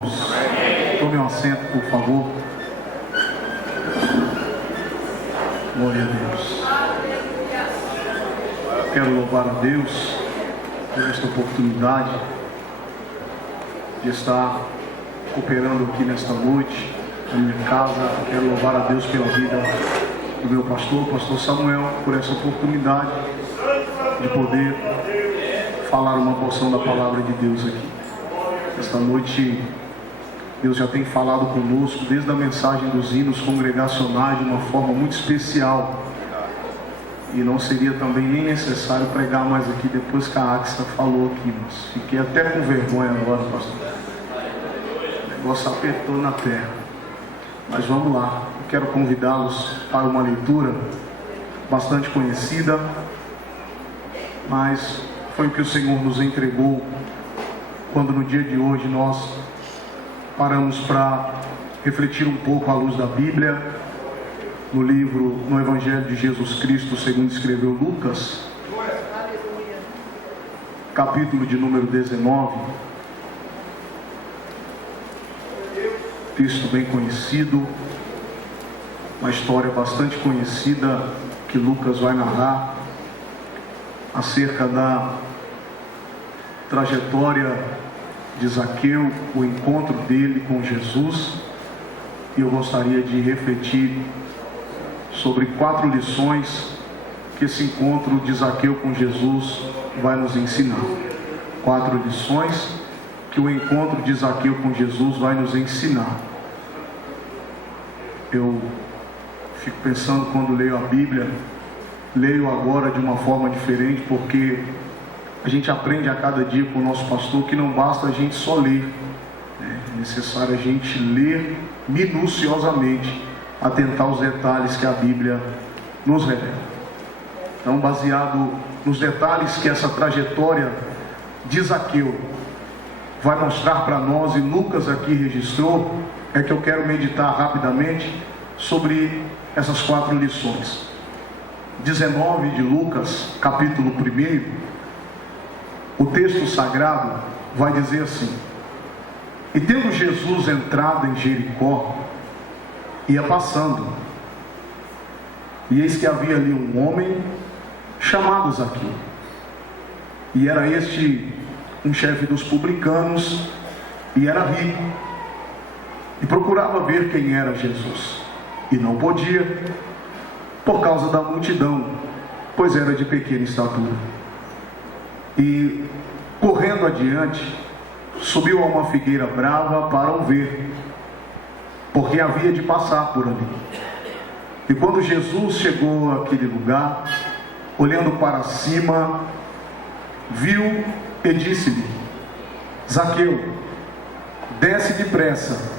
Tome um assento, por favor. Glória a Deus. Quero louvar a Deus por esta oportunidade de estar cooperando aqui nesta noite, na minha casa. Quero louvar a Deus pela vida do meu pastor Samuel, por essa oportunidade de poder falar uma porção da palavra de Deus aqui. Esta noite, Deus já tem falado conosco desde a mensagem dos hinos congregacionais de uma forma muito especial. E não seria também nem necessário pregar mais aqui depois que a Axa falou aqui, mas fiquei até com vergonha agora, pastor. O negócio apertou na terra. Mas vamos lá, eu quero convidá-los para uma leitura bastante conhecida, mas foi o que o Senhor nos entregou quando no dia de hoje nós paramos para refletir um pouco à luz da Bíblia, no Evangelho de Jesus Cristo, segundo escreveu Lucas, capítulo de número 19, texto bem conhecido, uma história bastante conhecida que Lucas vai narrar acerca da trajetória de Zaqueu, o encontro dele com Jesus. E eu gostaria de refletir sobre 4 lições que esse encontro de Zaqueu com Jesus vai nos ensinar. 4 lições que o encontro de Zaqueu com Jesus vai nos ensinar. Eu fico pensando quando leio a Bíblia, leio agora de uma forma diferente, porque a gente aprende a cada dia com o nosso pastor que não basta a gente só ler, é necessário a gente ler minuciosamente, atentar aos detalhes que a Bíblia nos revela. Então, baseado nos detalhes que essa trajetória de Zaqueu vai mostrar para nós, e Lucas aqui registrou, é que eu quero meditar rapidamente sobre essas 4 lições. 19 de Lucas, capítulo 1, o texto sagrado vai dizer assim: e tendo Jesus entrado em Jericó, ia passando, e eis que havia ali um homem chamado Zaqueu, e era este um chefe dos publicanos, e era rico, e procurava ver quem era Jesus, e não podia, por causa da multidão, pois era de pequena estatura. E correndo adiante, subiu a uma figueira brava para o ver, porque havia de passar por ali. E quando Jesus chegou àquele lugar, olhando para cima, viu e disse-lhe: Zaqueu, desce depressa,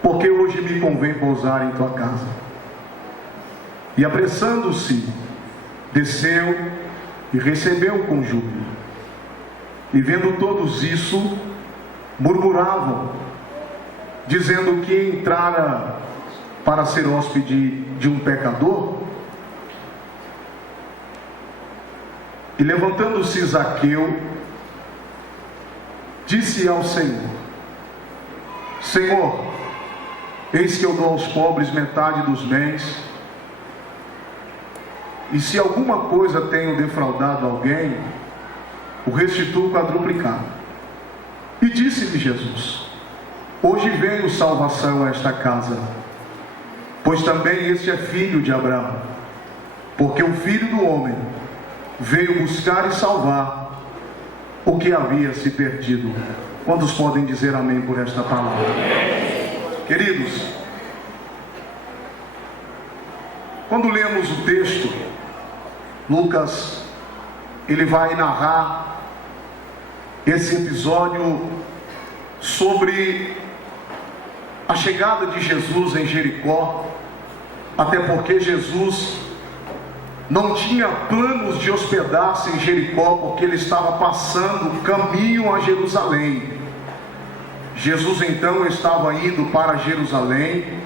porque hoje me convém pousar em tua casa. E apressando-se, desceu e recebeu-o com júbilo. E vendo todos isso, murmuravam, dizendo que entrara para ser hóspede de um pecador. E levantando-se Zaqueu, disse ao Senhor: Senhor, eis que eu dou aos pobres metade dos bens, e se alguma coisa tenho defraudado alguém, o restituo quadruplicado. E disse-lhe Jesus: hoje veio salvação a esta casa, pois também este é filho de Abraão, porque o Filho do Homem veio buscar e salvar o que havia se perdido. Quantos podem dizer amém por esta palavra? Queridos, quando lemos o texto, Lucas, ele vai narrar esse episódio sobre a chegada de Jesus em Jericó, até porque Jesus não tinha planos de hospedar-se em Jericó, porque ele estava passando caminho a Jerusalém. Jesus então estava indo para Jerusalém,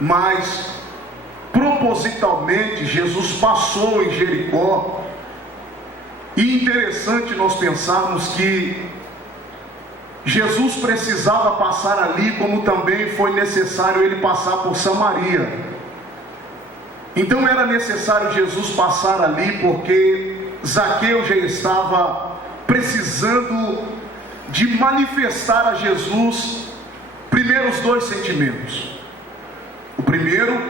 mas propositalmente Jesus passou em Jericó. E interessante nós pensarmos que Jesus precisava passar ali, como também foi necessário ele passar por Samaria. Então era necessário Jesus passar ali, porque Zaqueu já estava precisando de manifestar a Jesus primeiro os dois sentimentos. O primeiro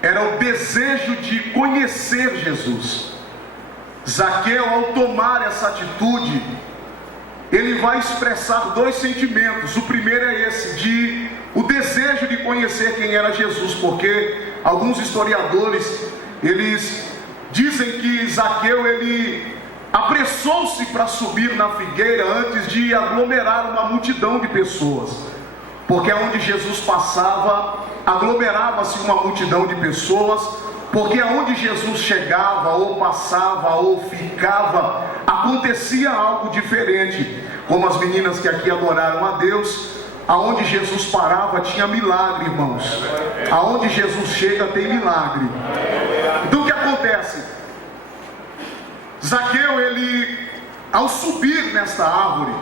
era o desejo de conhecer Jesus. Zaqueu, ao tomar essa atitude, ele vai expressar dois sentimentos. O primeiro é esse, o desejo de conhecer quem era Jesus, porque alguns historiadores, eles dizem que Zaqueu, ele apressou-se para subir na figueira antes de aglomerar uma multidão de pessoas, porque onde Jesus passava, aglomerava-se uma multidão de pessoas, porque aonde Jesus chegava, ou passava, ou ficava, acontecia algo diferente. Como as meninas que aqui adoraram a Deus, aonde Jesus parava tinha milagre, irmãos. Aonde Jesus chega tem milagre. Então o que acontece? Zaqueu, ele, ao subir nesta árvore,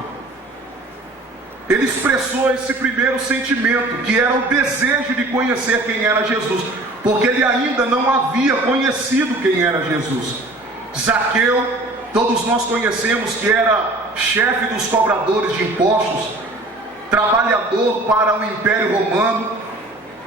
ele expressou esse primeiro sentimento, que era o desejo de conhecer quem era Jesus, porque ele ainda não havia conhecido quem era Jesus. Zaqueu, todos nós conhecemos que era chefe dos cobradores de impostos, trabalhador para o Império Romano,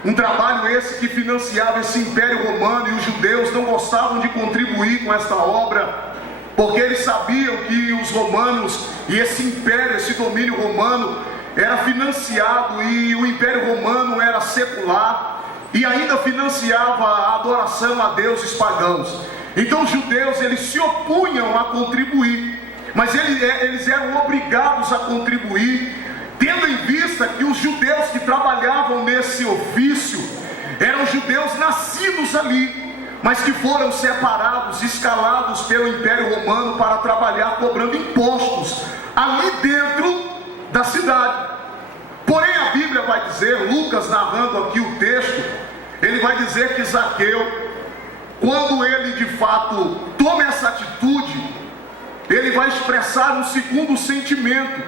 um trabalho esse que financiava esse Império Romano, e os judeus não gostavam de contribuir com esta obra, porque eles sabiam que os romanos e esse império, esse domínio romano era financiado, e o Império Romano era secular e ainda financiava a adoração a deuses pagãos. Então os judeus, eles se opunham a contribuir, mas eles eram obrigados a contribuir, tendo em vista que os judeus que trabalhavam nesse ofício eram judeus nascidos ali, mas que foram separados, escalados pelo Império Romano para trabalhar cobrando impostos ali dentro da cidade. Porém a Bíblia vai dizer, Lucas narrando aqui o texto, ele vai dizer que Zaqueu, quando ele de fato toma essa atitude, ele vai expressar um segundo sentimento,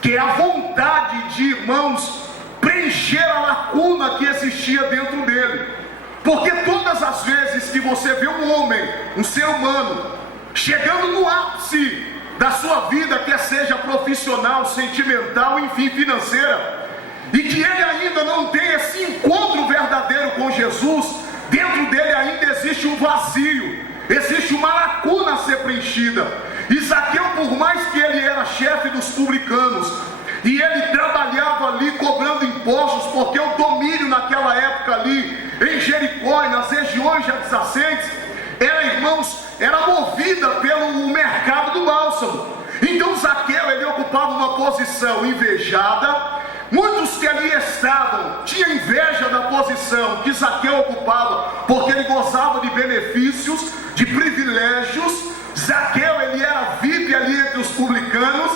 que é a vontade de, irmãos, preencher a lacuna que existia dentro dele. Porque todas as vezes que você vê um homem, um ser humano, chegando no ápice da sua vida, quer seja profissional, sentimental, enfim, financeira, e que ele ainda não tem esse encontro verdadeiro com Jesus, dentro dele ainda existe um vazio, existe uma lacuna a ser preenchida. E Zaqueu, por mais que ele era chefe dos publicanos, e ele trabalhava ali cobrando impostos, porque o domínio naquela época ali, em Jericó e nas regiões adjacentes, era movida pelo mercado do bálsamo. Então Zaqueu, ele ocupava uma posição invejada. Muitos que ali estavam tinham inveja da posição que Zaqueu ocupava, porque ele gozava de benefícios, de privilégios. Zaqueu, ele era VIP ali entre os publicanos.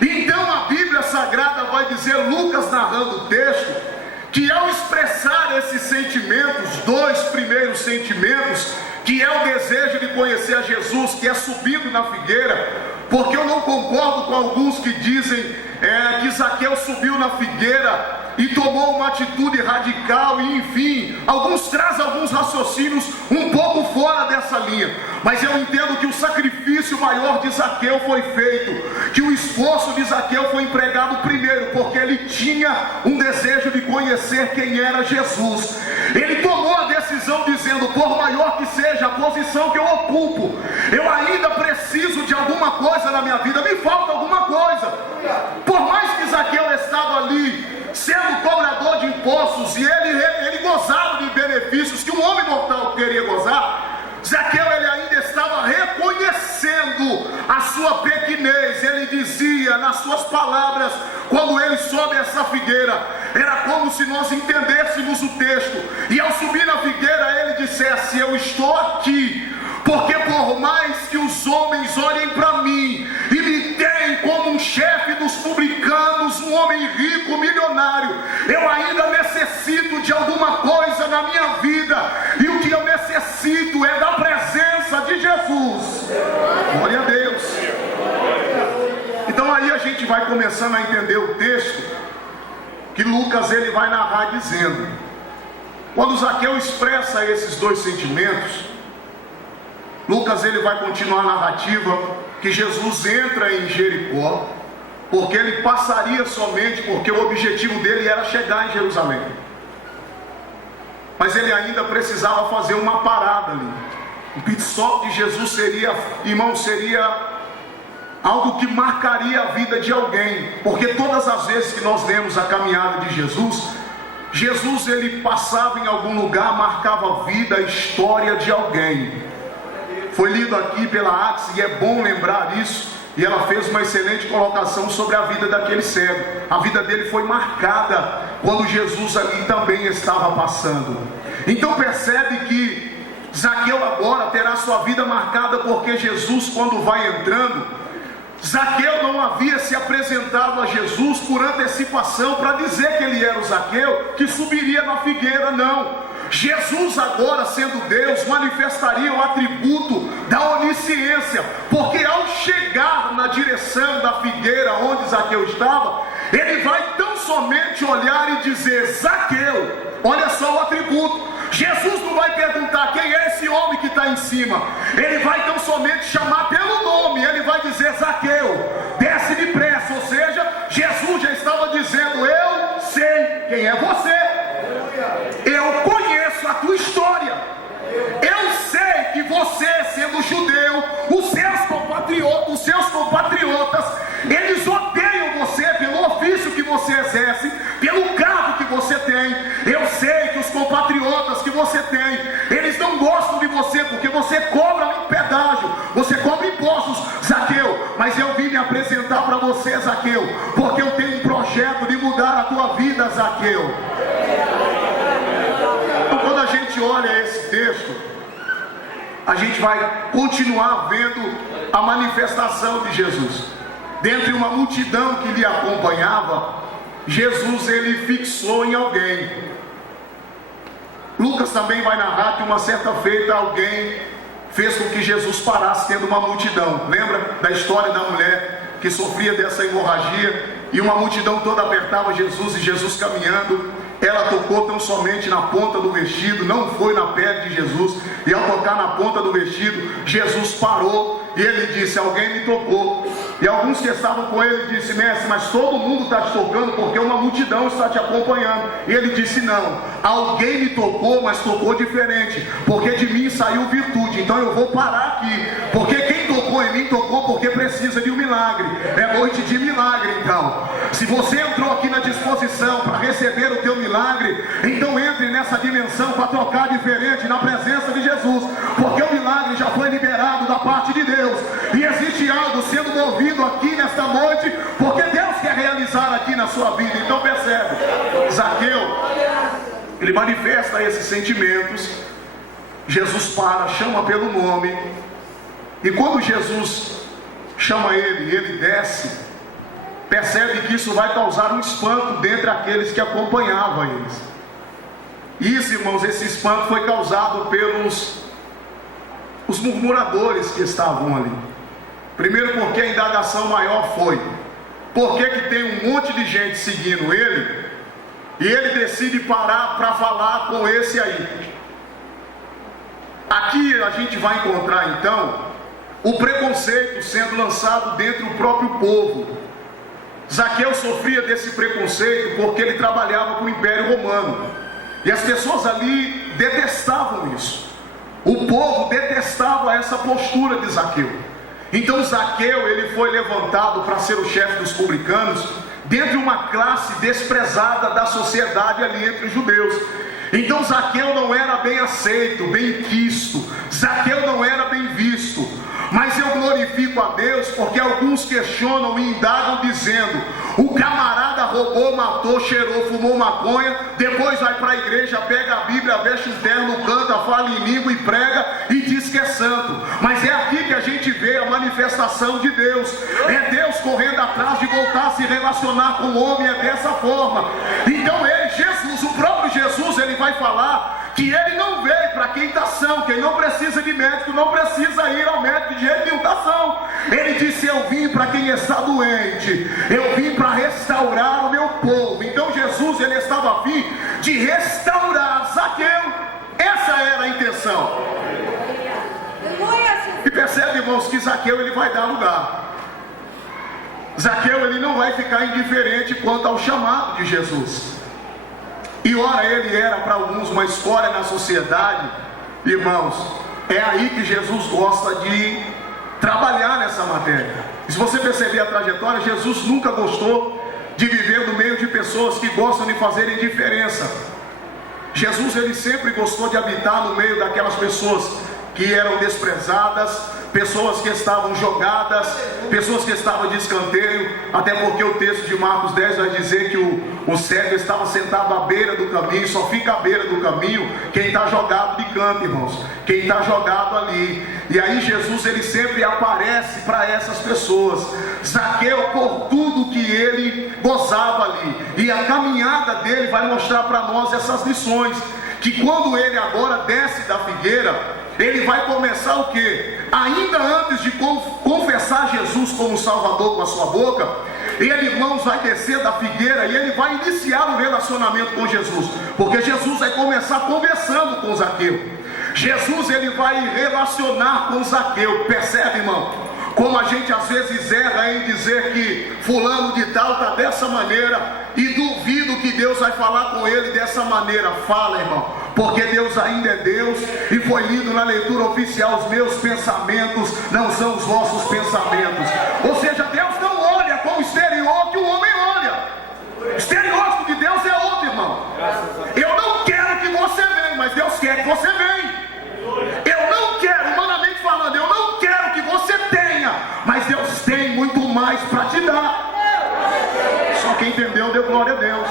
Então a Bíblia Sagrada vai dizer, Lucas narrando o texto, que ao expressar esses sentimentos, dois primeiros sentimentos, que é o desejo de conhecer a Jesus, que é subindo na figueira, porque eu não concordo com alguns que dizem que Zaqueu subiu na figueira e tomou uma atitude radical, e enfim, alguns trazem alguns raciocínios um pouco fora dessa linha, mas eu entendo que o sacrifício maior de Zaqueu foi feito, que o esforço de Zaqueu foi empregado primeiro, porque ele tinha um desejo de conhecer quem era Jesus. Ele tomou a decisão dizendo, por maior que seja a posição que eu ocupo, eu ainda preciso de alguma coisa na minha vida, me falta alguma coisa. Por mais que Zaqueu estava ali sendo cobrador de impostos, e ele gozava de benefícios que um homem mortal queria gozar, Zaqueu, ele ainda estava reconhecendo a sua pequenez. Ele dizia nas suas palavras, quando ele sobe essa figueira, era como se nós entendêssemos o texto, e ao subir na figueira ele dissesse, eu estou aqui, porque por mais que os homens olhem para mim e me deem como um chefe dos publicanos, um homem rico, milionário, eu ainda necessito de alguma coisa na minha vida, e o que eu necessito é da presença de Jesus. Glória a Deus. Então aí a gente gente vai começando a entender o texto, que Lucas ele vai narrar dizendo, quando Zaqueu expressa esses dois sentimentos, Lucas ele vai continuar a narrativa que Jesus entra em Jericó, porque ele passaria somente, porque o objetivo dele era chegar em Jerusalém. Mas ele ainda precisava fazer uma parada ali. O pit stop de Jesus seria, irmão, seria algo que marcaria a vida de alguém, porque todas as vezes que nós lemos a caminhada de Jesus ele passava em algum lugar, marcava a vida, a história de alguém. Foi lido aqui pela Axis e é bom lembrar isso, e ela fez uma excelente colocação sobre a vida daquele cego. A vida dele foi marcada quando Jesus ali também estava passando. Então percebe que Zaqueu agora terá sua vida marcada, porque Jesus, quando vai entrando, Zaqueu não havia se apresentado a Jesus por antecipação para dizer que ele era o Zaqueu que subiria na figueira, não. Jesus agora, sendo Deus, manifestaria o atributo da onisciência, porque ao chegar na direção da figueira onde Zaqueu estava, ele vai tão somente olhar e dizer: Zaqueu. Olha só o atributo. Jesus não vai perguntar quem é esse homem que está em cima, ele vai tão somente chamar pelo nome. Ele vai dizer: Zaqueu, desce depressa. Ou seja, Jesus já estava dizendo: eu sei quem é você, eu conheço a tua história, eu sei que você, sendo judeu, os seus compatriotas, eles odeiam você pelo ofício que você exerce, pelo cargo que você tem. Eu sei que os compatriotas que você tem, eles não gostam de você porque você cobra um pedágio, você cobra impostos, Zaqueu. Mas eu vim me apresentar para você, Zaqueu, porque eu tenho um projeto de mudar a tua vida, Zaqueu. Então, quando a gente olha esse texto, a gente vai continuar vendo a manifestação de Jesus. Dentre uma multidão que lhe acompanhava, Jesus ele fixou em alguém. Lucas também vai narrar que uma certa feita alguém fez com que Jesus parasse tendo uma multidão. Lembra da história da mulher que sofria dessa hemorragia? E uma multidão toda apertava Jesus, e Jesus caminhando, ela tocou tão somente na ponta do vestido, não foi na pele de Jesus. E ao tocar na ponta do vestido, Jesus parou e ele disse: alguém me tocou. E alguns que estavam com ele disse: mestre, mas todo mundo está te tocando porque uma multidão está te acompanhando. E ele disse: não, alguém me tocou, mas tocou diferente, porque de mim saiu virtude. Então eu vou parar aqui, porque quem tocou em mim tocou porque precisa de um milagre. É noite de milagre. Então, se você entrou aqui na disposição para receber o teu milagre, então entre nessa dimensão para tocar diferente na presença de Jesus, porque o milagre já foi liberado da parte de Deus, e existe algo sendo movido aqui nesta noite, porque Deus quer realizar aqui na sua vida. Então percebe, Zaqueu, ele manifesta esses sentimentos. Jesus para, chama pelo nome, e quando Jesus chama ele, ele desce. Percebe que isso vai causar um espanto dentre aqueles que acompanhavam eles. Isso, irmãos, esse espanto foi causado pelos os murmuradores que estavam ali. Primeiro, porque a indagação maior foi: por que tem um monte de gente seguindo ele, e ele decide parar para falar com esse aí? Aqui a gente vai encontrar então o preconceito sendo lançado dentro do próprio povo. Zaqueu sofria desse preconceito porque ele trabalhava para o Império Romano, e as pessoas ali detestavam isso. O povo detestava essa postura de Zaqueu. Então Zaqueu ele foi levantado para ser o chefe dos publicanos, dentro de uma classe desprezada da sociedade ali entre os judeus. Então Zaqueu não era bem aceito, bem quisto, Zaqueu não era bem visto. Mas eu glorifico a Deus porque alguns questionam e indagam dizendo: o camarada roubou, matou, cheirou, fumou maconha, depois vai para a igreja, pega a Bíblia, veste um terno, canta, fala em língua e prega e diz que é santo. Mas é aqui que a gente vê a manifestação de Deus. É Deus correndo atrás de voltar a se relacionar com o homem, é dessa forma. Então ele, Jesus, o próprio Jesus, ele vai falar que ele não veio para quem está são. Quem não precisa de médico não precisa ir ao médico de jeito nenhum, está são. Ele disse: eu vim para quem está doente, eu vim para restaurar o meu povo. Então Jesus, ele estava a fim de restaurar Zaqueu. Essa era a intenção. E percebe, irmãos, que Zaqueu, ele vai dar lugar. Zaqueu, ele não vai ficar indiferente quanto ao chamado de Jesus. E ora, ele era para alguns uma escória na sociedade. Irmãos, é aí que Jesus gosta de trabalhar nessa matéria. E se você perceber a trajetória, Jesus nunca gostou de viver no meio de pessoas que gostam de fazerem diferença. Jesus, ele sempre gostou de habitar no meio daquelas pessoas que eram desprezadas, pessoas que estavam jogadas, pessoas que estavam de escanteio. Até porque o texto de Marcos 10 vai dizer que o cego estava sentado à beira do caminho. Só fica à beira do caminho quem está jogado de canto, irmãos, quem está jogado ali. E aí Jesus, ele sempre aparece para essas pessoas. Zaqueu, por tudo que ele gozava ali, e a caminhada dele vai mostrar para nós essas lições, que quando ele agora desce da figueira, ele vai começar o quê? Ainda antes de confessar Jesus como Salvador com a sua boca, ele, irmãos, vai descer da figueira e ele vai iniciar um relacionamento com Jesus, porque Jesus vai começar conversando com Zaqueu. Jesus, ele vai relacionar com Zaqueu. Percebe, irmão? Como a gente às vezes erra em dizer que fulano de tal está dessa maneira, e duvido que Deus vai falar com ele dessa maneira. Fala, irmão, porque Deus ainda é Deus, e foi lido na leitura oficial: os meus pensamentos não são os vossos pensamentos. Ou seja, Deus não olha com o exterior que o homem olha. O estereótipo de Deus é outro, irmão. Eu não quero que você venha, mas Deus quer que você venha. Eu não quero, humanamente falando, eu não quero que você tenha, mas Deus tem muito mais para te dar. Só quem entendeu deu glória a Deus.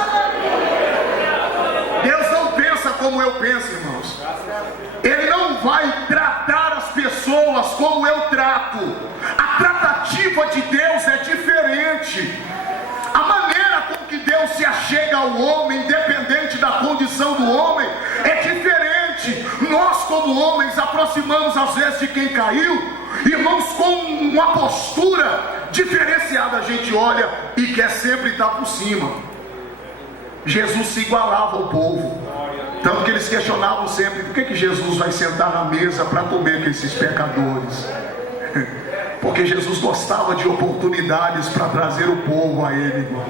Deus não pensa como eu penso, irmãos. Ele não vai tratar as pessoas como eu trato. A tratativa de Deus é diferente. A maneira com que Deus se achega ao homem, independente da condição do homem, é diferente. Nós, como homens, aproximamos às vezes de quem caiu, irmãos, com uma postura diferenciada. A gente olha e quer sempre estar por cima. Jesus se igualava ao povo, tanto que eles questionavam sempre: por que Jesus vai sentar na mesa para comer com esses pecadores? Porque Jesus gostava de oportunidades para trazer o povo a ele, irmão.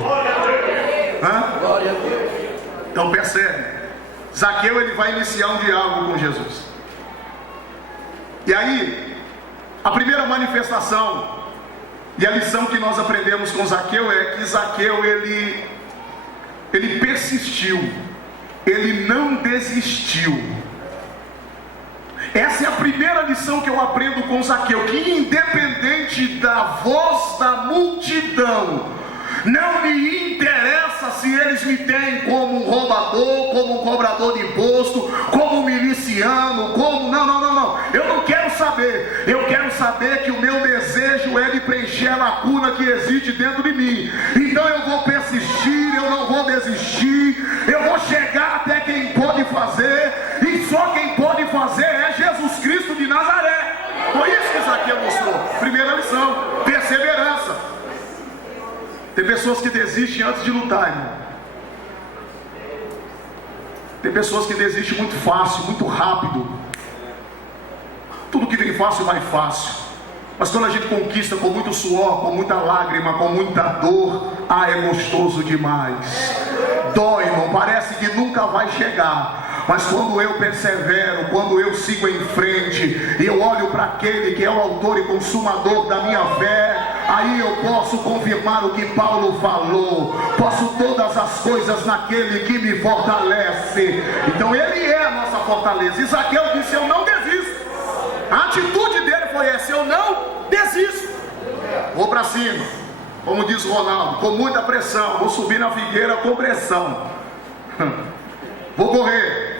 Então percebe, Zaqueu, ele vai iniciar um diálogo com Jesus. E aí, a primeira manifestação e a lição que nós aprendemos com Zaqueu é que Zaqueu, ele persistiu, ele não desistiu. Essa é a primeira lição que eu aprendo com Zaqueu, que independente da voz da multidão, não me interessa se eles me têm como um roubador, como um cobrador de imposto, como um miliciano, como... Não. Eu não quero saber. Eu quero saber que o meu desejo é de preencher a lacuna que existe dentro de mim. Então eu vou persistir, eu não vou desistir. Eu vou chegar até quem pode fazer. E só quem pode fazer é Jesus Cristo de Nazaré. Foi isso que Zaqueu mostrou. Primeira lição: perseverança. Tem pessoas que desistem antes de lutar, irmão. Tem pessoas que desistem muito fácil, muito rápido. Tudo que vem fácil vai fácil. Mas quando a gente conquista com muito suor, com muita lágrima, com muita dor, é gostoso demais. Dói, irmão, parece que nunca vai chegar. Mas quando eu persevero, quando eu sigo em frente, e eu olho para aquele que é o autor e consumador da minha fé, aí eu posso confirmar o que Paulo falou: posso todas as coisas naquele que me fortalece. Então ele é a nossa fortaleza. E Zaqueu disse: eu não desisto. A atitude dele foi essa: eu não desisto. Vou para cima, como diz o Ronaldo, com muita pressão. Vou subir na figueira com pressão. Vou correr.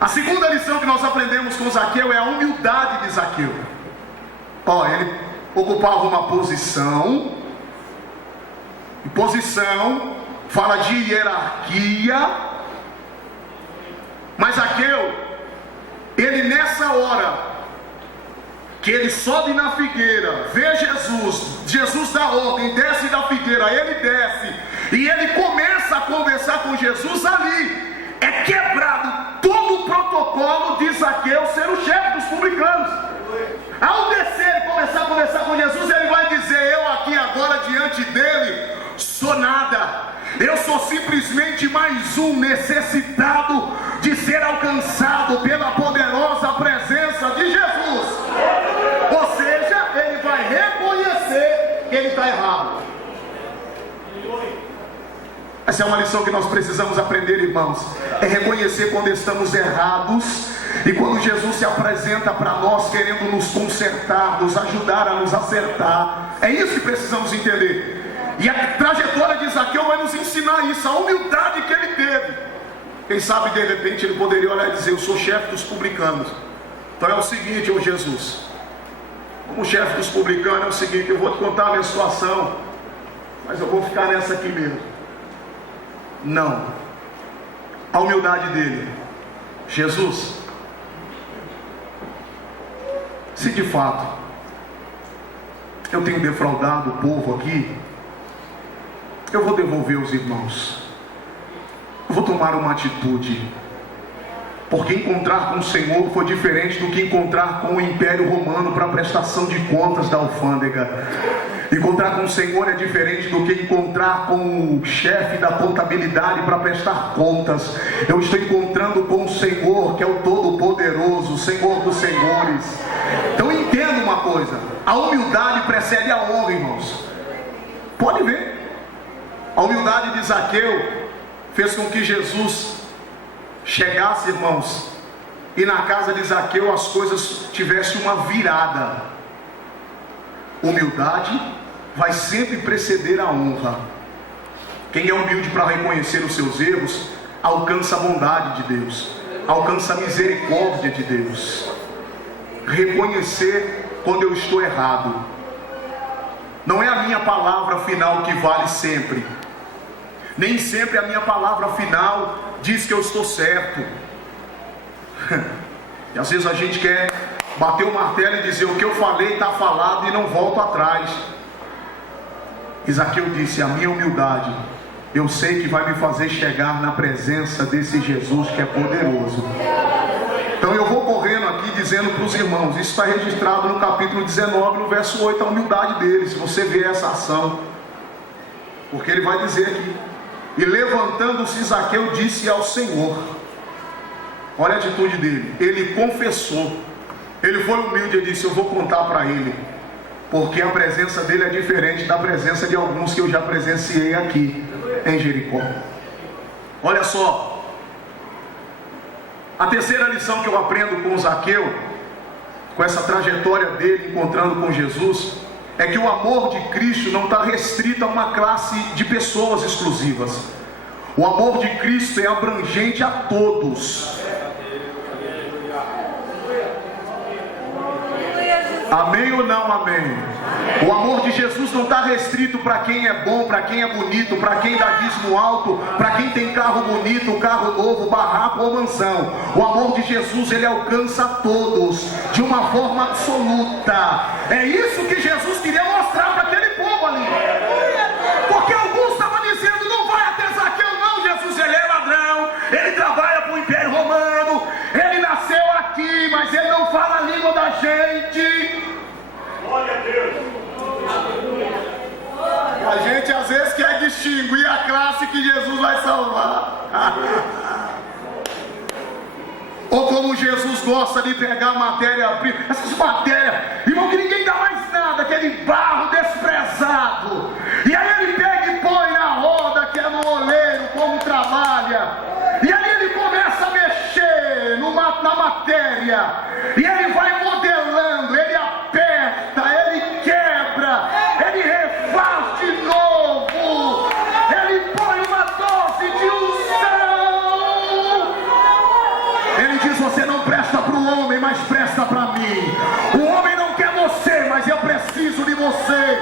A segunda lição que nós aprendemos com Zaqueu é a humildade de Zaqueu. Ele ocupava uma posição, e posição fala de hierarquia, Mas Zaqueu, ele nessa hora que ele sobe na figueira, vê Jesus dá ordem, desce da figueira, ele desce, e ele começa a conversar com Jesus ali. É quebrado todo o protocolo de Zaqueu ser o chefe dos publicanos. Ao descer e começar a conversar com Jesus, ele vai dizer: eu aqui agora diante dele sou nada. Eu sou simplesmente mais um necessitado de ser alcançado pela poderosa presença de Jesus. Ou seja, ele vai reconhecer que ele está errado. Essa é uma lição que nós precisamos aprender, irmãos. É reconhecer quando estamos errados. E quando Jesus se apresenta para nós querendo nos consertar, nos ajudar a nos acertar. É isso que precisamos entender. E a trajetória de Zaqueu vai nos ensinar isso, a humildade que ele teve. Quem sabe de repente ele poderia olhar e dizer: eu sou chefe dos publicanos. Então é o seguinte, ô Jesus, como chefe dos publicanos é o seguinte: eu vou te contar a minha situação, mas eu vou ficar nessa aqui mesmo. Não. A humildade dele: Jesus, se de fato eu tenho defraudado o povo aqui, eu vou devolver os irmãos. Eu vou tomar uma atitude. Porque encontrar com o Senhor foi diferente do que encontrar com o Império Romano para prestação de contas da alfândega. Encontrar com o Senhor é diferente do que encontrar com o chefe da contabilidade para prestar contas. Eu estou encontrando com o Senhor, que é o Todo-Poderoso, o Senhor dos Senhores. Então entenda uma coisa: a humildade precede a honra, irmãos. Pode ver. A humildade de Zaqueu fez com que Jesus chegasse, irmãos, e na casa de Zaqueu as coisas tivessem uma virada. Humildade vai sempre preceder a honra. Quem é humilde para reconhecer os seus erros, alcança a bondade de Deus, alcança a misericórdia de Deus. Reconhecer quando eu estou errado. Não é a minha palavra final que vale sempre. Nem sempre a minha palavra final diz que eu estou certo. E às vezes a gente quer bater o martelo e dizer: o que eu falei está falado e não volto atrás. Zaqueu disse: a minha humildade, eu sei que vai me fazer chegar na presença desse Jesus que é poderoso. Então eu vou correndo aqui dizendo para os irmãos, isso está registrado no capítulo 19, no verso 8, a humildade dele, se você ver essa ação. Porque ele vai dizer aqui: e levantando-se Zaqueu disse ao Senhor. Olha a atitude dele. Ele confessou. Ele foi humilde e disse: eu vou contar para ele. Porque a presença dele é diferente da presença de alguns que eu já presenciei aqui em Jericó. Olha só. A terceira lição que eu aprendo com Zaqueu, com essa trajetória dele encontrando com Jesus, é que o amor de Cristo não está restrito a uma classe de pessoas exclusivas. O amor de Cristo é abrangente a todos. Amém ou não amém? O amor de Jesus não está restrito para quem é bom, para quem é bonito, para quem dá dízimo alto, para quem tem carro bonito, carro novo, barraco ou mansão. O amor de Jesus, ele alcança a todos de uma forma absoluta. É isso que Jesus queria mostrar para aquele povo ali. Porque alguns estavam dizendo: não vai até Zaqueu não, Jesus, ele é ladrão, ele trabalha para o Império Romano, ele nasceu aqui, mas ele não fala a língua da gente. Glória a Deus. A gente às vezes quer distinguir a classe que Jesus vai salvar. Ou como Jesus gosta de pegar matéria-prima, essas matérias, irmão, que ninguém dá mais nada, aquele barro desprezado, e aí ele pega e põe na roda, que é no oleiro, como trabalha, e aí ele começa a mexer na matéria, e ele vai modelando, ele aperta, ele quebra, ele refaz de novo, ele põe uma dose de unção. Ele diz: você não presta para o homem, mas presta para mim. O homem não quer você, mas eu preciso de você.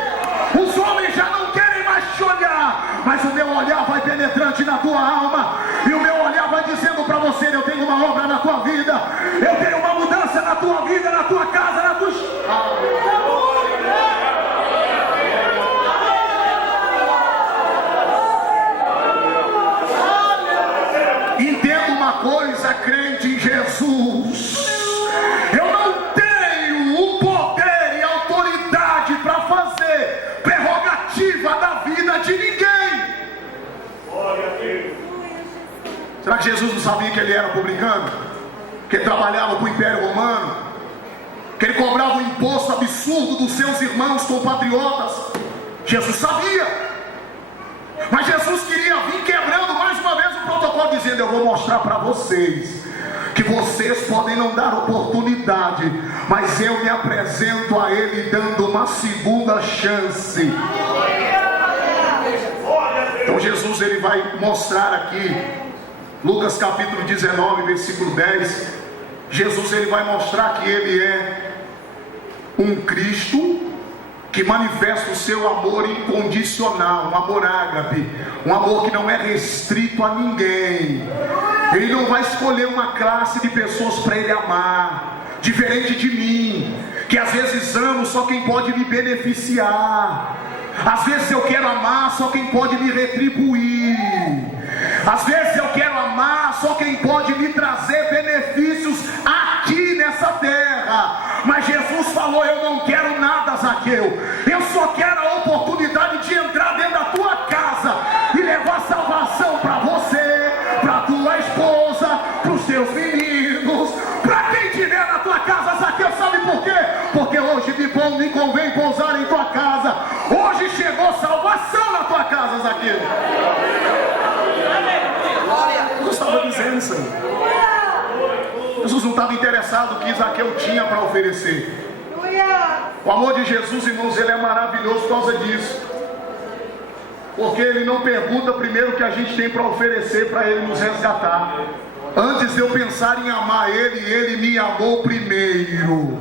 Os homens já não querem mais te olhar, mas o meu olhar vai penetrante na tua alma, e o meu olhar vai dizendo para você: eu tenho uma tua vida, na tua casa, na tua história. Entenda uma coisa, crente em Jesus: eu não tenho o poder e autoridade para fazer prerrogativa da vida de ninguém. Será que Jesus não sabia que ele era publicano? Que ele trabalhava para o Império Romano? Que ele cobrava um imposto absurdo dos seus irmãos compatriotas? Jesus sabia. Mas Jesus queria vir quebrando mais uma vez o protocolo, dizendo: eu vou mostrar para vocês que vocês podem não dar oportunidade, mas eu me apresento a ele dando uma segunda chance. Então Jesus, ele vai mostrar aqui, Lucas capítulo 19, versículo 10, Jesus, ele vai mostrar que ele é um Cristo que manifesta o seu amor incondicional, um amor ágape, um amor que não é restrito a ninguém. Ele não vai escolher uma classe de pessoas para ele amar, diferente de mim, que às vezes amo só quem pode me beneficiar. Às vezes eu quero amar só quem pode me retribuir. Às vezes eu quero amar só quem pode me trazer benefícios aqui nessa terra. Mas Jesus falou: eu não quero nada, Zaqueu. Eu só quero a oportunidade de entrar dentro da tua casa e levar salvação para você, para tua esposa, para os teus meninos, para quem estiver na tua casa, Zaqueu. Sabe por quê? Porque hoje me convém pousar em tua casa. Hoje chegou salvação na tua casa, Zaqueu. Jesus estava dizendo isso aí. Jesus não estava interessado no que Zaqueu tinha para oferecer. O amor de Jesus, irmãos, ele é maravilhoso por causa disso. Porque ele não pergunta primeiro o que a gente tem para oferecer para ele nos resgatar. Antes de eu pensar em amar ele, ele me amou primeiro.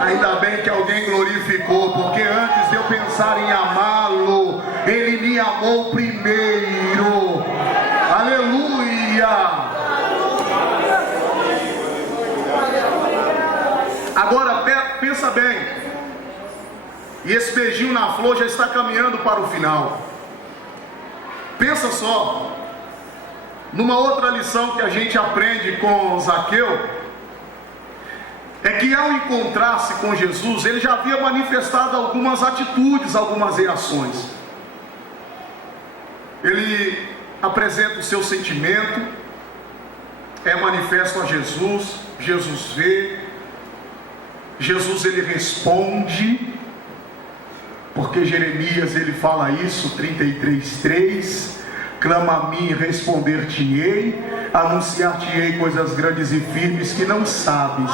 Ainda bem que alguém glorificou, porque antes de eu pensar em amá-lo, ele me amou primeiro. Aleluia! Agora pensa bem, e esse beijinho na flor já está caminhando para o final. Pensa só, numa outra lição que a gente aprende com Zaqueu, é que ao encontrar-se com Jesus, ele já havia manifestado algumas atitudes, algumas reações. Ele apresenta o seu sentimento, é manifesto a Jesus, Jesus vê, Jesus ele responde, porque Jeremias ele fala isso, 33:3, clama a mim e responder-te-ei, anunciar-te-ei coisas grandes e firmes que não sabes.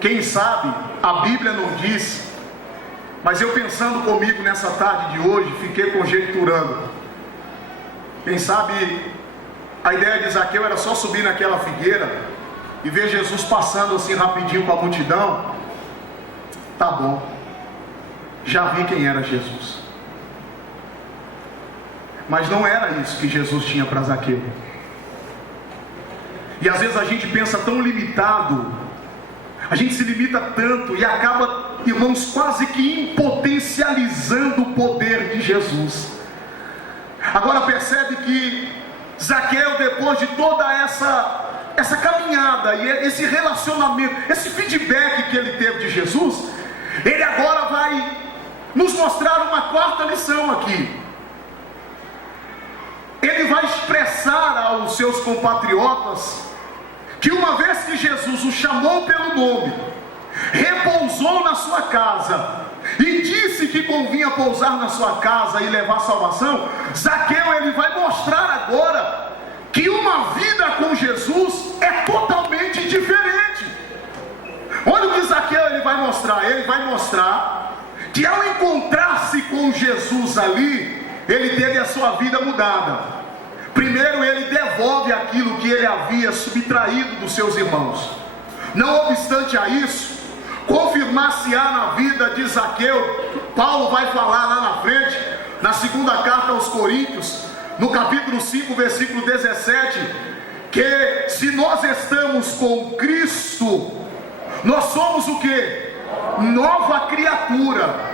Quem sabe, a Bíblia não diz, mas eu pensando comigo nessa tarde de hoje, fiquei conjecturando. Quem sabe a ideia de Zaqueu era só subir naquela figueira e ver Jesus passando assim rapidinho com a multidão. Tá bom, já vi quem era Jesus. Mas não era isso que Jesus tinha para Zaqueu. E às vezes a gente pensa tão limitado, a gente se limita tanto e acaba, irmãos, quase que impotencializando o poder de Jesus. Agora percebe que Zaqueu, depois de toda essa caminhada e esse relacionamento, esse feedback que ele teve de Jesus, ele agora vai nos mostrar uma quarta lição aqui. Ele vai expressar aos seus compatriotas que uma vez que Jesus o chamou pelo nome, repousou na sua casa e disse que convinha pousar na sua casa e levar salvação, Zaqueu ele vai mostrar agora que uma vida com Jesus é totalmente diferente. Olha o que Zaqueu ele vai mostrar. Ele vai mostrar que ao encontrar-se com Jesus ali, ele teve a sua vida mudada. Primeiro ele devolve aquilo que ele havia subtraído dos seus irmãos. Não obstante a isso, confirmar-se-á na vida de Zaqueu. Paulo vai falar lá na frente, na segunda carta aos Coríntios, no capítulo 5, versículo 17, que se nós estamos com Cristo, nós somos o que? Nova criatura.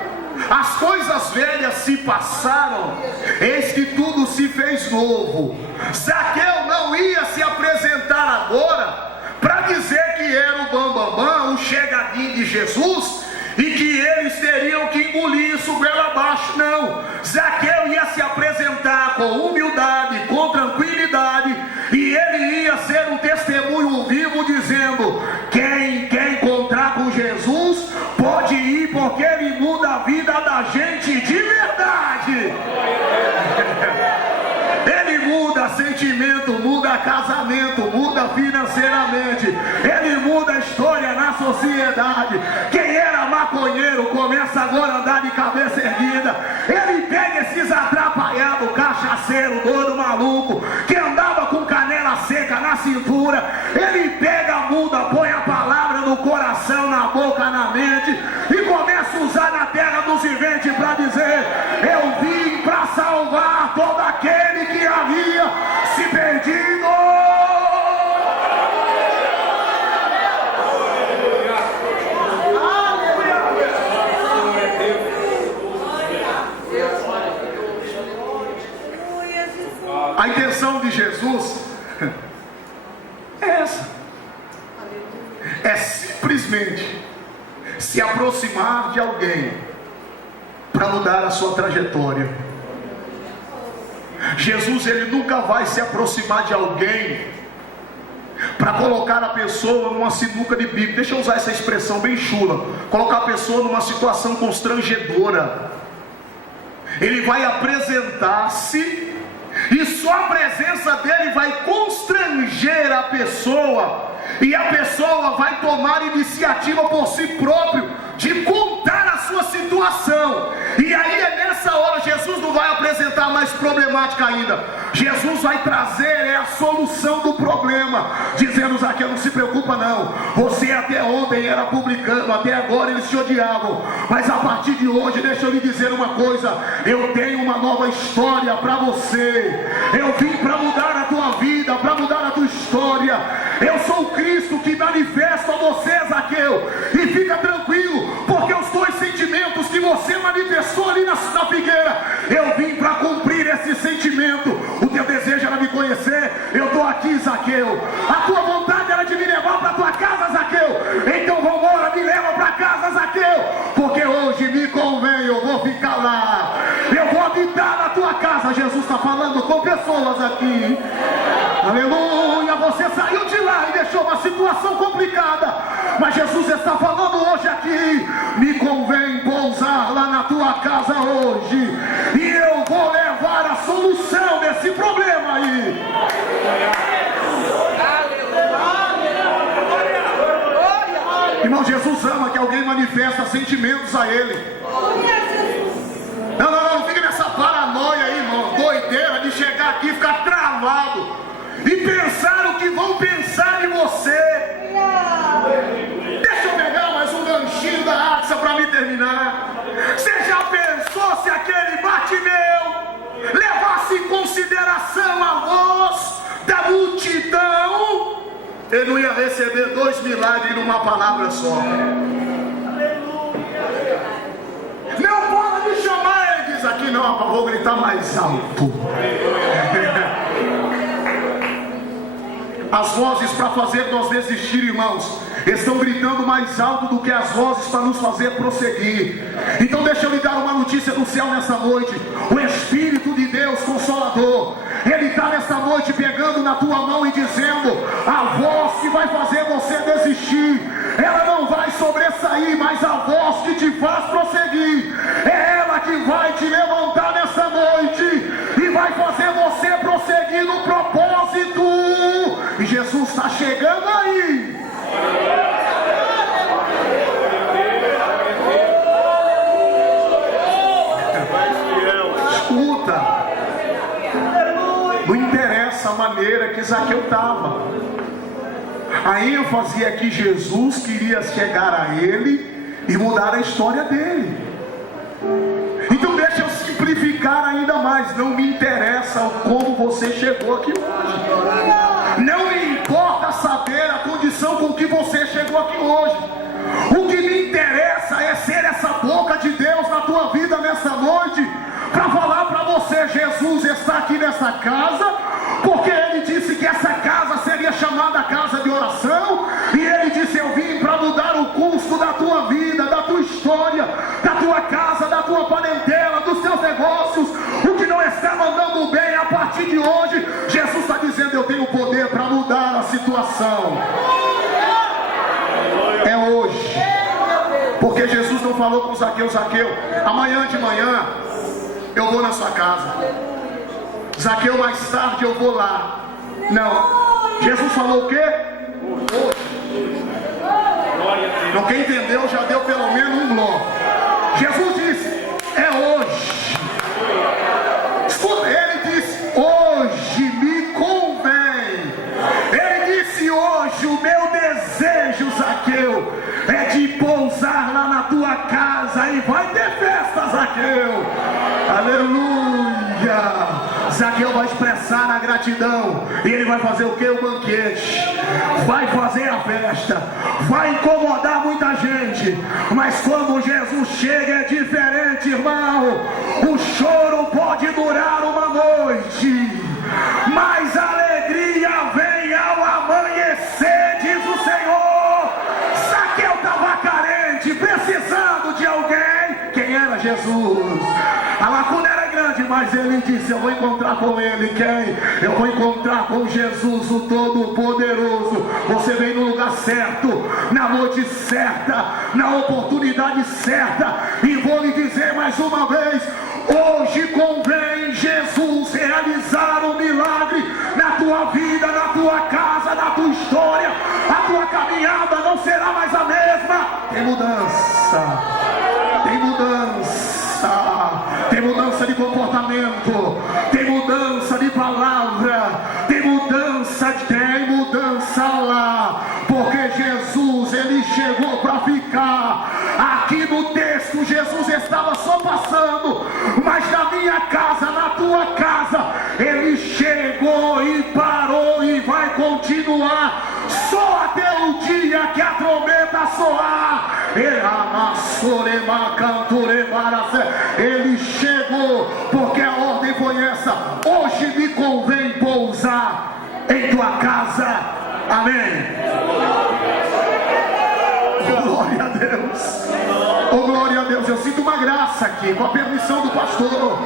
As coisas velhas se passaram, eis que tudo se fez novo. Zaqueu não ia se apresentar agora para dizer que era o bambambam, o chegadinho de Jesus, e que eles teriam que engolir isso goela abaixo. Não, Zaqueu ia se apresentar com humildade, com tranquilidade, e ele ia ser um testemunho vivo, dizendo: quem quer encontrar com Jesus pode ir, porque ele muda a vida da gente de verdade. Ele muda sentimento, muda casamento, muda financeiramente, ele muda a história na sociedade. Quem era maconheiro começa agora a andar de cabeça erguida. Ele pega esses atrapalhados, cachaceiro, doido, maluco, que andava com canela seca na cintura. Ele pega, muda, põe a palavra no coração, na boca, na mente, e começa a usar na terra dos viventes para dizer: eu vim para salvar todo aquele que havia se perdido. A intenção de Jesus é essa: é simplesmente se aproximar de alguém para mudar a sua trajetória. Jesus, ele nunca vai se aproximar de alguém para colocar a pessoa numa sinuca de bico. Deixa eu usar essa expressão bem chula: colocar a pessoa numa situação constrangedora. Ele vai apresentar-se, e só a presença dele vai constranger a pessoa, e a pessoa vai tomar iniciativa por si próprio de contar a sua situação. E aí é nessa hora, Jesus não vai apresentar mais problemática ainda. Jesus vai trazer a solução do problema, dizendo: Zaqueu, não se preocupa não, você até ontem era publicano, até agora eles te odiavam, mas a partir de hoje, deixa eu lhe dizer uma coisa, eu tenho uma nova história para você. Eu vim para mudar a tua vida, para mudar a tua história. Eu sou o Cristo que manifesta a você, Zaqueu, e fica tranquilo, porque os dois sentimentos que você manifestou ali na figueira, eu vim para cumprir esse sentimento. O teu desejo era me conhecer, eu estou aqui, Zaqueu. A tua vontade era de me levar para tua casa, Zaqueu. Então vamos embora, me leva para casa, Zaqueu, porque hoje me convém, eu vou ficar lá, eu vou habitar na tua casa. Jesus está falando com pessoas aqui. Aleluia. Você saiu de lá e deixou uma situação complicada, mas Jesus está falando hoje aqui: me convém pousar lá na tua casa hoje, e eu vou levar a solução desse problema aí. Irmão, Jesus ama que alguém manifesta sentimentos a ele. Não fica nessa paranoia aí, irmão, doideira de chegar aqui e ficar travado e pensar o que vão pensar de você. Deixa eu pegar mais um ganchinho da Axa para me terminar. Você já pensou se aquele Bartimeu levasse em consideração a voz da multidão? Ele não ia receber 2 milagres numa palavra só. Não pode me chamar, ele diz aqui: não, vou gritar mais alto. As vozes para fazer nós desistir, irmãos, estão gritando mais alto do que as vozes para nos fazer prosseguir. Então deixa eu lhe dar uma notícia do céu nessa noite. O Espírito de Deus Consolador, ele está nessa noite pegando na tua mão e dizendo: a voz que vai fazer você desistir, ela não vai sobressair, mas a voz que te faz prosseguir, é ela que vai te levantar nessa noite e vai fazer você prosseguir no propósito. E Jesus está chegando aí. Escuta, não interessa a maneira que Zaqueu estava. A ênfase é que Jesus queria chegar a ele e mudar a história dele. Então deixa eu simplificar ainda mais. Não me interessa como você chegou aqui hoje. Não me você chegou aqui hoje. O que me interessa é ser essa boca de Deus na tua vida nessa noite, para falar para você: Jesus está aqui nessa casa, porque Ele disse que essa casa seria chamada casa de oração, e Ele disse: eu vim para mudar o curso da tua vida, da tua história, da tua casa, da tua parentela, dos teus negócios. O que não está mandando bem, a partir de hoje, Jesus está dizendo: eu tenho poder para mudar a situação. É hoje. Porque Jesus não falou com Zaqueu: Zaqueu, amanhã de manhã eu vou na sua casa. Zaqueu, mais tarde eu vou lá. Não. Jesus falou o quê? Hoje. Não, quem entendeu já deu pelo menos um bloco. Jesus disse: é hoje. Escuta, Ele disse: hoje me convém. Ele disse: hoje o meu desejo, Zaqueu, é de pousar lá na tua casa, e vai ter festa, Zaqueu. Aleluia. Zaqueu vai expressar a gratidão, e ele vai fazer o que? O banquete. Vai fazer a festa, vai incomodar muita gente, mas quando Jesus chega é diferente, irmão. O choro pode durar uma noite, mas a alegria vem ao amanhecer, diz o Senhor. Zaqueu estava carente, precisando de alguém. Quem era Jesus? A lacuna era grande, mas ele disse: eu vou encontrar com ele. Quem? Eu vou encontrar com Jesus, o Todo-Poderoso. Você vem no lugar certo, na noite certa, na oportunidade certa. E vou lhe dizer mais uma vez: hoje convém Jesus realizar um milagre na tua vida, na tua casa, na tua história. A tua caminhada não será mais a mesma. Tem mudança, tem mudança. Tem mudança de comportamento, tem mudança de palavra, tem mudança lá, porque Jesus, Ele chegou para ficar. Aqui no texto, Jesus estava só passando, mas na minha casa, na tua casa, Ele chegou e parou, e vai continuar só até o dia que a trombeta soar. Ele chegou, porque a ordem foi essa: hoje me convém pousar em tua casa. Amém. Oh, glória a Deus. Oh, glória a Deus. Eu sinto uma graça aqui, com a permissão do pastor.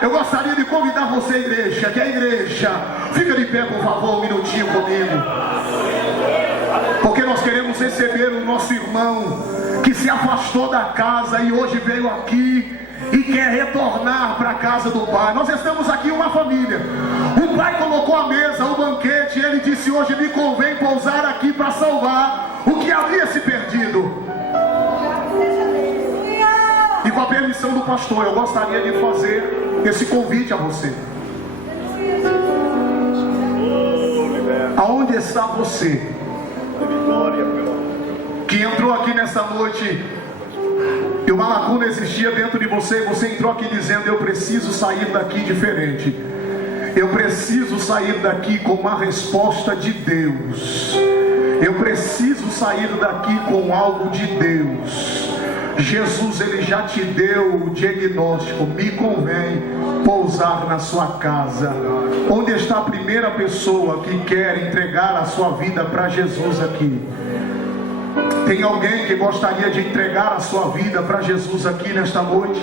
Eu gostaria de convidar você, igreja, que é a igreja, fica de pé, por favor, um minutinho comigo, porque nós queremos receber o nosso irmão que se afastou da casa e hoje veio aqui e quer retornar para a casa do Pai. Nós estamos aqui uma família. O Pai colocou a mesa, o banquete, e Ele disse: hoje me convém pousar aqui para salvar o que havia se perdido. E com a permissão do pastor, eu gostaria de fazer esse convite a você. Aonde está você que entrou aqui nessa noite e uma lacuna existia dentro de você, e você entrou aqui dizendo: eu preciso sair daqui diferente, eu preciso sair daqui com uma resposta de Deus, eu preciso sair daqui com algo de Deus. Jesus, Ele já te deu o diagnóstico: me convém pousar na sua casa. Onde está a primeira pessoa que quer entregar a sua vida para Jesus aqui? Tem alguém que gostaria de entregar a sua vida para Jesus aqui nesta noite?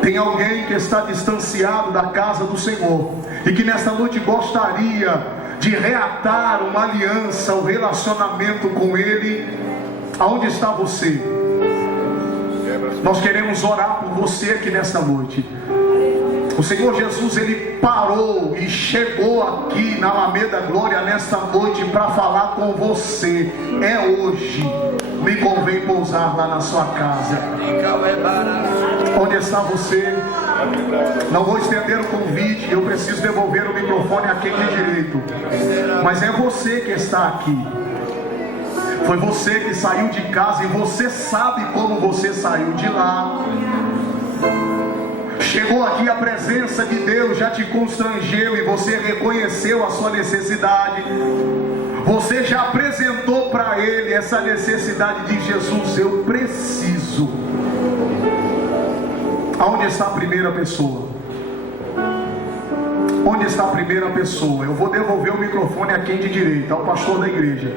Tem alguém que está distanciado da casa do Senhor e que nesta noite gostaria de reatar uma aliança, um relacionamento com Ele? Aonde está você? Nós queremos orar por você aqui nesta noite. O Senhor Jesus, Ele parou e chegou aqui na Alameda Glória nesta noite para falar com você. É hoje, me convém pousar lá na sua casa. Onde está você? Não vou estender o convite, eu preciso devolver o microfone a quem tem direito. Mas é você que está aqui. Foi você que saiu de casa e você sabe como você saiu de lá. Chegou aqui, a presença de Deus já te constrangeu e você reconheceu a sua necessidade. Você já apresentou para Ele essa necessidade de Jesus. Eu preciso. Aonde está a primeira pessoa? Onde está a primeira pessoa? Eu vou devolver o microfone a quem de direito, ao pastor da igreja,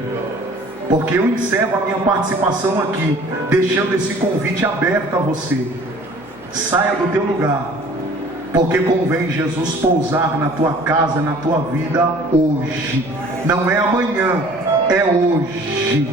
porque eu encerro a minha participação aqui, deixando esse convite aberto a você. Saia do teu lugar, porque convém Jesus pousar na tua casa, na tua vida hoje. Não é amanhã, é hoje.